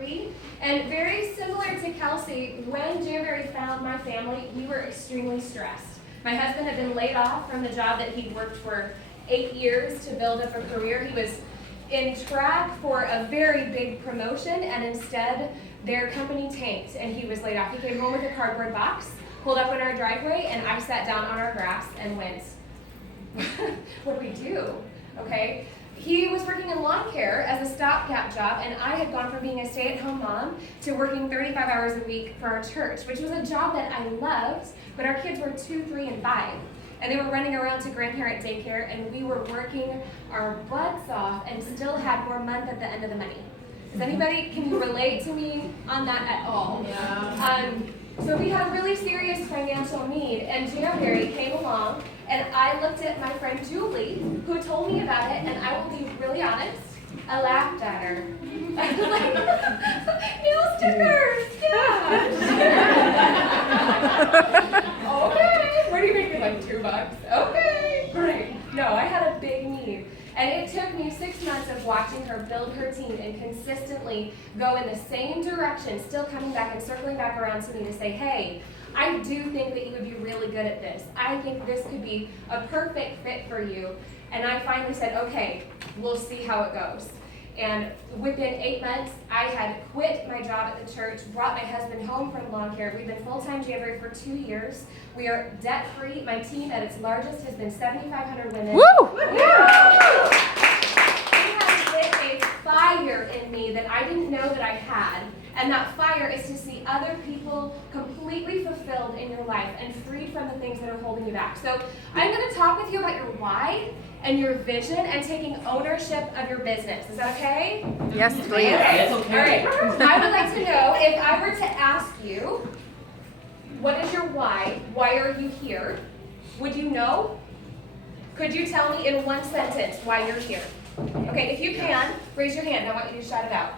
degree. And very similar to Kelsey, when Janberry found my family, we were extremely stressed. My husband had been laid off from the job that he'd worked for 8 years to build up a career. He was in track for a very big promotion, and instead their company tanked and he was laid off. He came home with a cardboard box, pulled up in our driveway, and I sat down on our grass and went, what do we do? Okay. He was working in lawn care as a stopgap job, and I had gone from being a stay-at-home mom to working 35 hours a week for our church, which was a job that I loved, but our kids were 2, 3, and 5. And they were running around to grandparent daycare, and we were working our butts off and still had more month at the end of the money. Does anybody, can you relate to me on that at all? Yeah. So we had a really serious financial need, and Janberry came along, and I looked at my friend Julie, who told me about it, and I will be really honest, I laughed at her. I was like, nail stickers, yeah. Okay, what do you think, like $2? Okay, great. No, I had a big need. And it took me 6 months of watching her build her team and consistently go in the same direction, still coming back and circling back around to me to say, hey, I do think that you would be really good at this. I think this could be a perfect fit for you. And I finally said, okay, we'll see how it goes. And within 8 months, I had quit my job at the church, brought my husband home from lawn care. We've been full-time Janberry for 2 years. We are debt-free. My team at its largest has been 7,500 women. Woo! It has lit a fire in me that I didn't know that I had. And that fire is to see other people completely fulfilled in your life and freed from the things that are holding you back. So I'm going to talk with you about your why and your vision and taking ownership of your business. Is that okay? Yes, please. Okay. That's okay. All right. I would like to know, if I were to ask you, what is your why? Why are you here? Would you know? Could you tell me in one sentence why you're here? Okay, if you can, raise your hand. I want you to shout it out.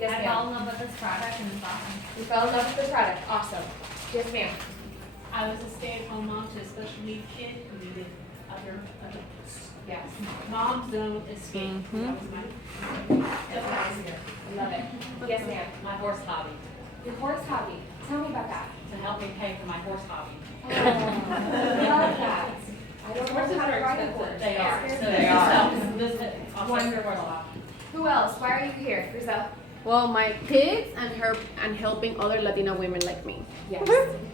Yes, I ma'am. fell in love with this product and it's awesome. You fell in love with the product. Awesome. Yes, ma'am. I was a stay-at-home mom to a special needs kid who needed other Yes. mom zone escape. Mhm. That was That's nice. I love it. Yes, ma'am. My horse hobby, Your horse hobby. Tell me about that. to help me pay for my horse hobby. Oh, I love that. I don't know Horses how to are ride a expensive. horse. They are. That So scares me. this helps. This helps. Wonderful. Who else? Why are you here? Rizal? Well, my kids and helping other Latina women like me. Yes.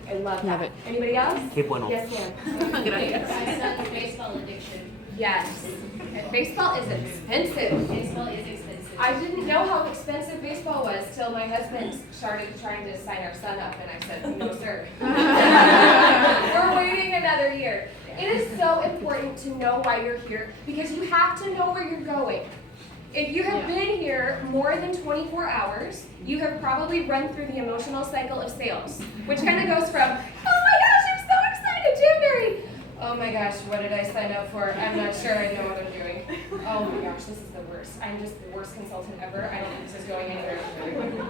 I love that. Love it. Anybody else? Qué bueno. Yes, ma'am. My son's baseball addiction. Yes. And baseball is expensive. Baseball is expensive. I didn't know how expensive baseball was till my husband started trying to sign our son up, and I said, no, sir. We're waiting another year. It is so important to know why you're here because you have to know where you're going. If you have been here more than 24 hours, you have probably run through the emotional cycle of sales, which kind of goes from, oh my gosh, I'm so excited, Janberry. Oh my gosh, what did I sign up for? I'm not sure I know what I'm doing. Oh my gosh, this is the worst. I'm just the worst consultant ever. I don't think this is going anywhere.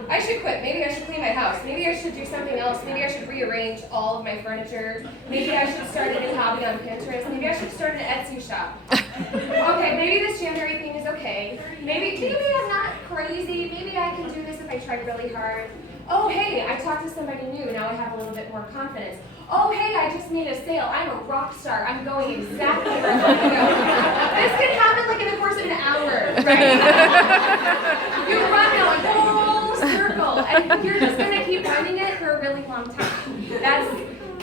I should quit. Maybe I should clean my house. Maybe I should do something else. Maybe I should rearrange all of my furniture. Maybe I should start a new hobby on Pinterest. Maybe I should start an Etsy shop. Okay, maybe this Janberry thing is okay. Maybe I'm not crazy. Maybe I can do this if I try really hard. Oh, hey, I talked to somebody new. Now I have a little bit more confidence. Oh, hey, I just made a sale. I'm a rock star. I'm going exactly where I want to go. This can happen like in the course of an hour, right? You run now a whole circle, and you're just going to keep running it for a really long time.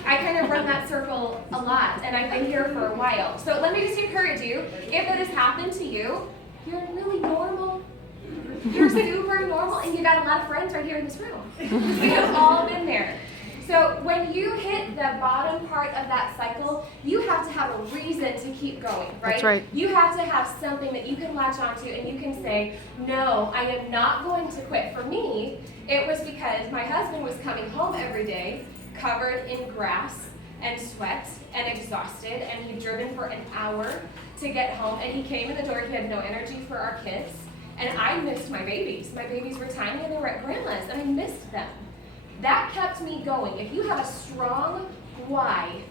I kind of run that circle a lot, and I've been here for a while. So let me just encourage you, if it has happened to you, you're really normal. You're super normal, and you got a lot of friends right here in this room. We have all been there. So when you hit the bottom part of that cycle, you have to have a reason to keep going, right? That's right. You have to have something that you can latch onto and you can say, no, I am not going to quit. For me, it was because my husband was coming home every day covered in grass and sweat and exhausted, and he'd driven for an hour to get home, and he came in the door, he had no energy for our kids, and I missed my babies. My babies were tiny and they were at grandma's, and I missed them. That kept me going. If you have a strong why,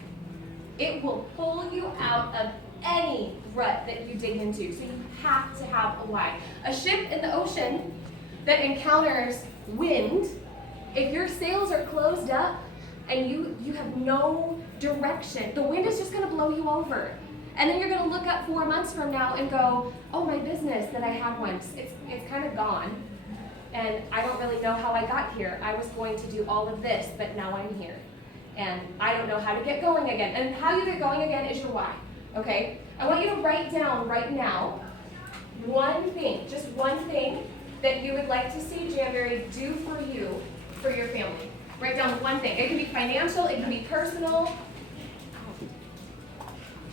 it will pull you out of any rut that you dig into. So you have to have a why. A ship in the ocean that encounters wind, if your sails are closed up and you have no direction, the wind is just going to blow you over. And then you're going to look up 4 months from now and go, oh, my business that I had once, it's kind of gone. And I don't really know how I got here. I was going to do all of this, but now I'm here. And I don't know how to get going again. And how you get going again is your why, okay? I want you to write down right now one thing, just one thing that you would like to see Janbury do for you, for your family. Write down one thing. It can be financial, it can be personal,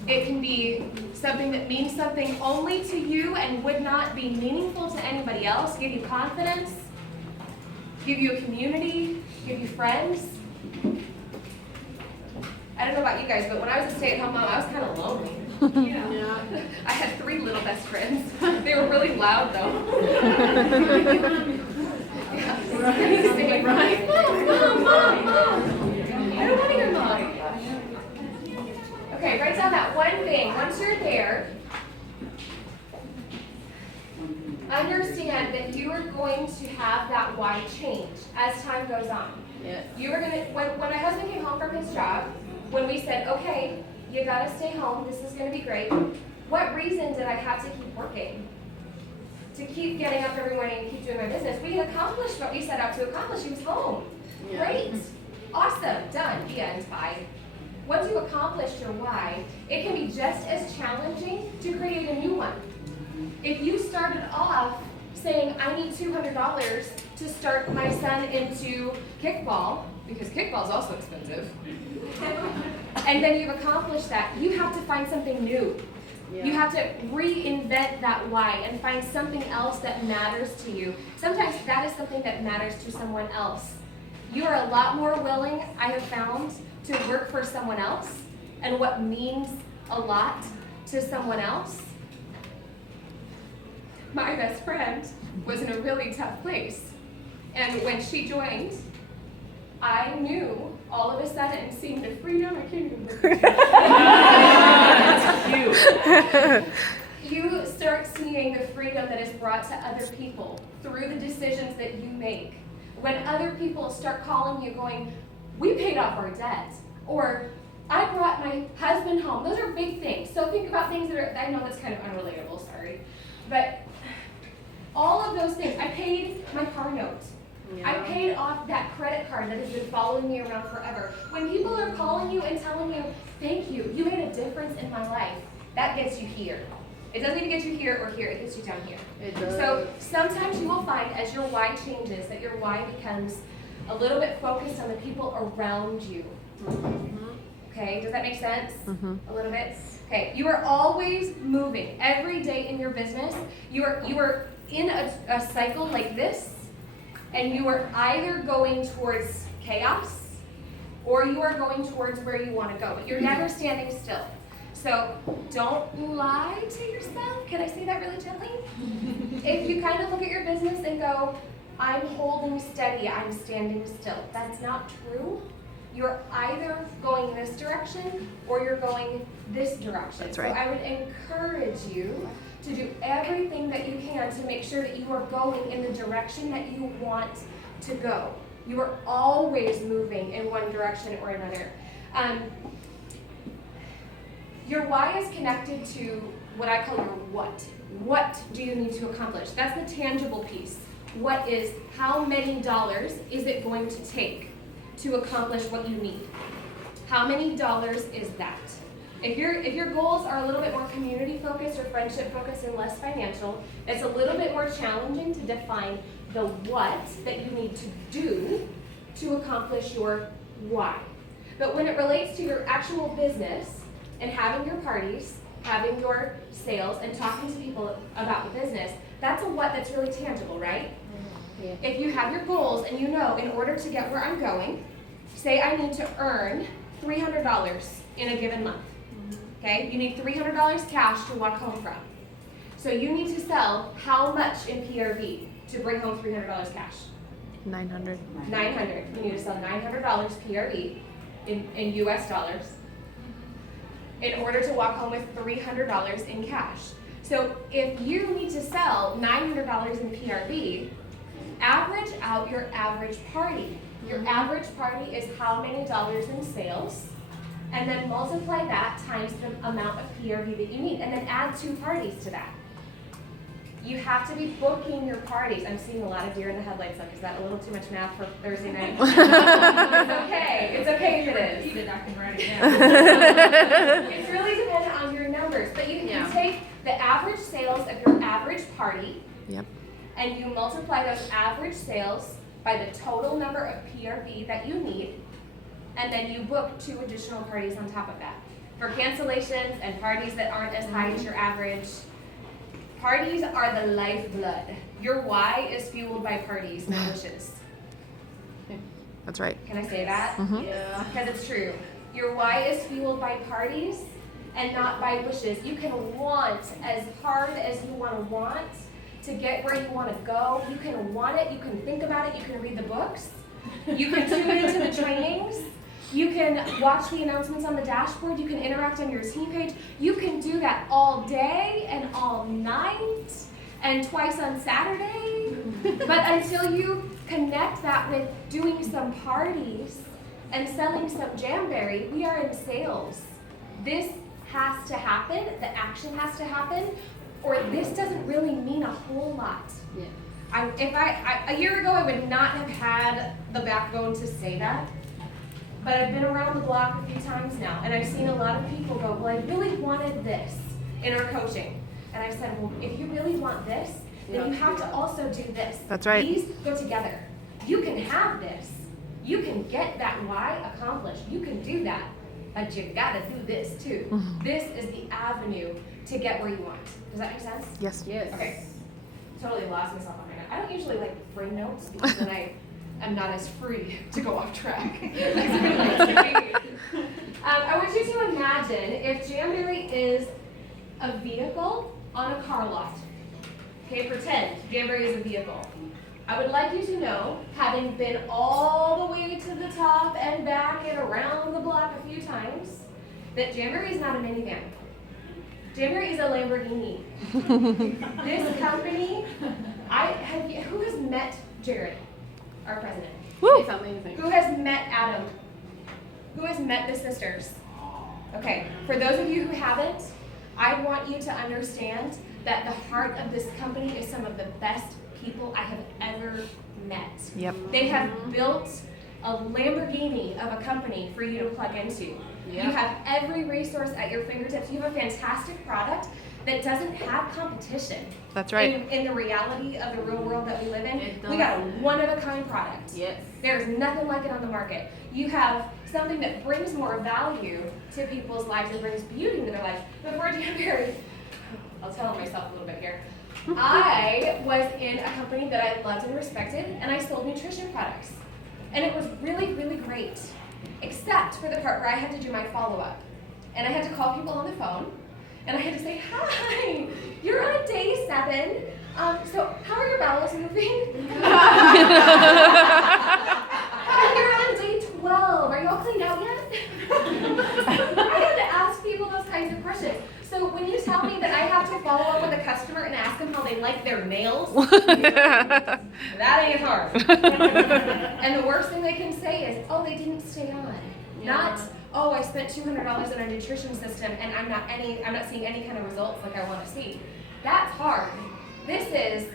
it can be something that means something only to you and would not be meaningful to anybody else, give you confidence, give you a community, give you friends. I don't know about you guys, but when I was a stay-at-home mom, I was kind of lonely. Yeah. I had 3 little best friends. They were really loud, though. Yeah. Right. Mom. I don't want to hear mom. Okay, write down that one thing. Once you're there, understand that you are going to have that why change as time goes on. Yes. You were gonna, when my husband came home from his job, when we said, okay, you gotta stay home, this is gonna be great, what reason did I have to keep working? To keep getting up every morning and keep doing my business? We had accomplished what we set out to accomplish. He was home. Yeah. Great. Awesome. Done. The end. Bye. Once you accomplish your why, it can be just as challenging to create a new one. If you started off saying, I need $200 to start my son into kickball, because kickball is also expensive, and then you've accomplished that, you have to find something new. Yeah. You have to reinvent that why and find something else that matters to you. Sometimes that is something that matters to someone else. You are a lot more willing, I have found, to work for someone else and what means a lot to someone else. My best friend was in a really tough place. And when she joined, I knew all of a sudden, seeing the freedom, I can't even believe it. You start seeing the freedom that is brought to other people through the decisions that you make. When other people start calling you going, we paid off our debt, or I brought my husband home. Those are big things. So think about things that are, I know that's kind of unrelatable, sorry. But all of those things, I paid my car note. Yeah. I paid off that credit card that has been following me around forever. When people are calling you and telling you, thank you, you made a difference in my life, that gets you here. It doesn't even get you here or here, it gets you down here. It does. So sometimes you will find as your why changes that your why becomes a little bit focused on the people around you. Okay, does that make sense? A little bit? Okay, you are always moving. Every day in your business, you are in a cycle like this, and you are either going towards chaos or you are going towards where you want to go, but you're never standing still. So don't lie to yourself. Can I say that really gently? If you kind of look at your business and go, I'm holding steady, I'm standing still. That's not true. You're either going this direction or you're going this direction. That's right. So I would encourage you to do everything that you can to make sure that you are going in the direction that you want to go. You are always moving in one direction or another. Your why is connected to what I call your what. What do you need to accomplish? That's the tangible piece. What is, how many dollars is it going to take to accomplish what you need? How many dollars is that? If your goals are a little bit more community focused or friendship focused and less financial, it's a little bit more challenging to define the what that you need to do to accomplish your why. But when it relates to your actual business and having your parties, having your sales, and talking to people about the business, that's a what that's really tangible, right? Yeah. If you have your goals and you know in order to get where I'm going, say I need to earn $300 in a given month. Okay, you need $300 cash to walk home from. So you need to sell how much in PRV to bring home $300 cash? 900. 900. You need to sell $900 PRV in US dollars in order to walk home with $300 in cash. So if you need to sell $900 in PRV, average out your average party. Your average party is how many dollars in sales, and then multiply that times the amount of PRV that you need, and then add 2 parties to that. You have to be booking your parties. I'm seeing a lot of deer in the headlights. Like, is that a little too much math for Thursday night? It's okay. It's okay if it is. Repeat it, I can write it down. It's really dependent on your numbers, but you Yeah. take the average sales of your average party, Yep. and you multiply those average sales by the total number of PRV that you need, and then you book 2 additional parties on top of that. For cancellations and parties that aren't as high as your average, parties are the lifeblood. Your why is fueled by parties, not wishes. That's right. Can I say that? Yeah. Because it's true. Your why is fueled by parties and not by wishes. You can want as hard as you want to get where you want to go. You can want it, you can think about it, you can read the books, you can tune into the trainings, you can watch the announcements on the dashboard, you can interact on your team page. You can do that all day and all night and twice on Saturday. But until you connect that with doing some parties and selling some Jamberry, we are in sales. This has to happen, the action has to happen, or this doesn't really mean a whole lot. Yeah. A year ago, I would not have had the backbone to say that, but I've been around the block a few times now, and I've seen a lot of people go, well, I really wanted this in our coaching. And I've said, well, if you really want this, then you have to also do this. That's right. These go together. You can have this. You can get that why accomplished. You can do that, but you gotta do this too. This is the avenue to get where you want. Does that make sense? Yes. Yes. Okay. Totally lost myself on that. I don't usually like bring notes because then I am not as free to go off track. I want you to imagine if Jamberry is a vehicle on a car lot. Okay, pretend Jamberry is a vehicle. I would like you to know, having been all the way to the top and back and around the block a few times, that Jamberry is not a minivan. Jamberry is a Lamborghini. This company, who has met Jared, our president? It's amazing. Who has met Adam? Who has met the sisters? Okay, for those of you who haven't, I want you to understand that the heart of this company is some of the best people I have ever met. Yep. They have built a Lamborghini of a company for you to plug into. You have every resource at your fingertips. You have a fantastic product that doesn't have competition. That's right. In the reality of the real world that we live in, It we got a one-of-a-kind product. Yes. There's nothing like it on the market. You have something that brings more value to people's lives and brings beauty into their lives. Before Jamberry, I'll tell myself a little bit here. I was in a company that I loved and respected, and I sold nutrition products. And it was really, really great, except for the part where I had to do my follow-up. And I had to call people on the phone, and I had to say, hi, you're on day 7. So how are your bowels moving? You're on day 12. Are you all cleaned out yet? I had to ask people those kinds of questions. So when you tell me that I have to follow up with a customer and ask them how they like their nails, that ain't hard. And the worst thing they can say is, oh, they didn't stay on. Not, oh, I spent $200 on a nutrition system and I'm not seeing any kind of results like I want to see. That's hard. This is,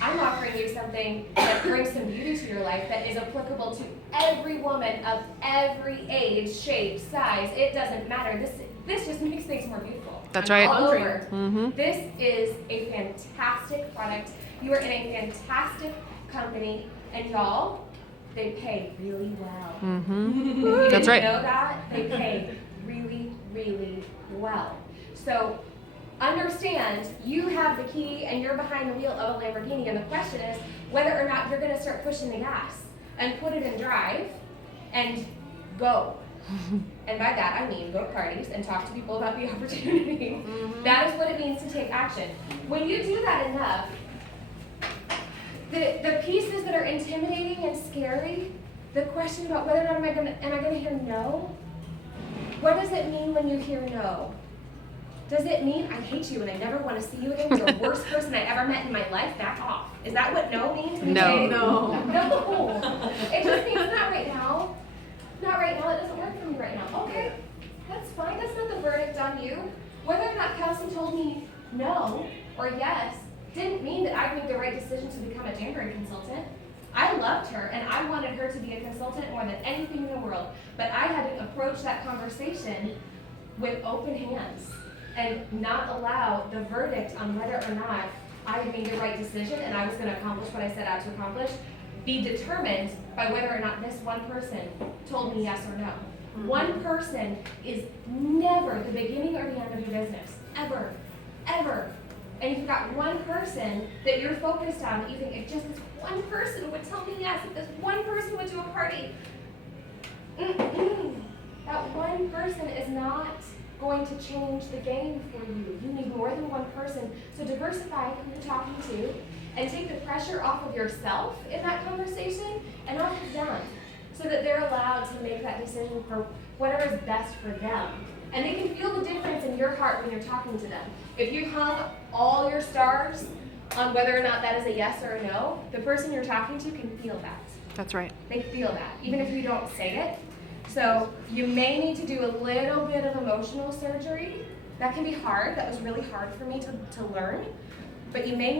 I'm offering you something that brings some beauty to your life that is applicable to every woman of every age, shape, size. It doesn't matter. This just makes things more beautiful. That's right. All over. Mm-hmm. This is a fantastic product. You are in a fantastic company, and y'all, they pay really well. Mm-hmm. If you That's didn't right. know that, they pay really, really well. So understand you have the key and you're behind the wheel of a Lamborghini, and the question is whether or not you're going to start pushing the gas and put it in drive and go. And by that I mean go to parties and talk to people about the opportunity. That is what it means to take action. When you do that enough, the pieces that are intimidating and scary, the question about whether or not am I gonna hear no? What does it mean when you hear no? Does it mean I hate you and I never want to see you again? You're the worst person I ever met in my life? Back off. Is that what no means? No. No. No. It just means not right now. Not right now. It doesn't work for me right now. Okay, that's fine. That's not the verdict on you. Whether or not Kelsey told me no or yes didn't mean that I made the right decision to become a Jamboree consultant. I loved her and I wanted her to be a consultant more than anything in the world. But I had to approach that conversation with open hands and not allow the verdict on whether or not I had made the right decision and I was going to accomplish what I set out to accomplish be determined by whether or not this one person told me yes or no. One person is never the beginning or the end of your business. Ever. Ever. And if you've got one person that you're focused on, that you think if just this one person would tell me yes, if this one person would do a party, that one person is not going to change the game for you. You need more than one person. So diversify who you're talking to and take the pressure off of yourself in that conversation and off of them so that they're allowed to make that decision for whatever is best for them. And they can feel the difference in your heart when you're talking to them. If you hung all your stars on whether or not that is a yes or a no, the person you're talking to can feel that. That's right. They feel that, even if you don't say it. So you may need to do a little bit of emotional surgery. That can be hard. That was really hard for me to learn. But you may need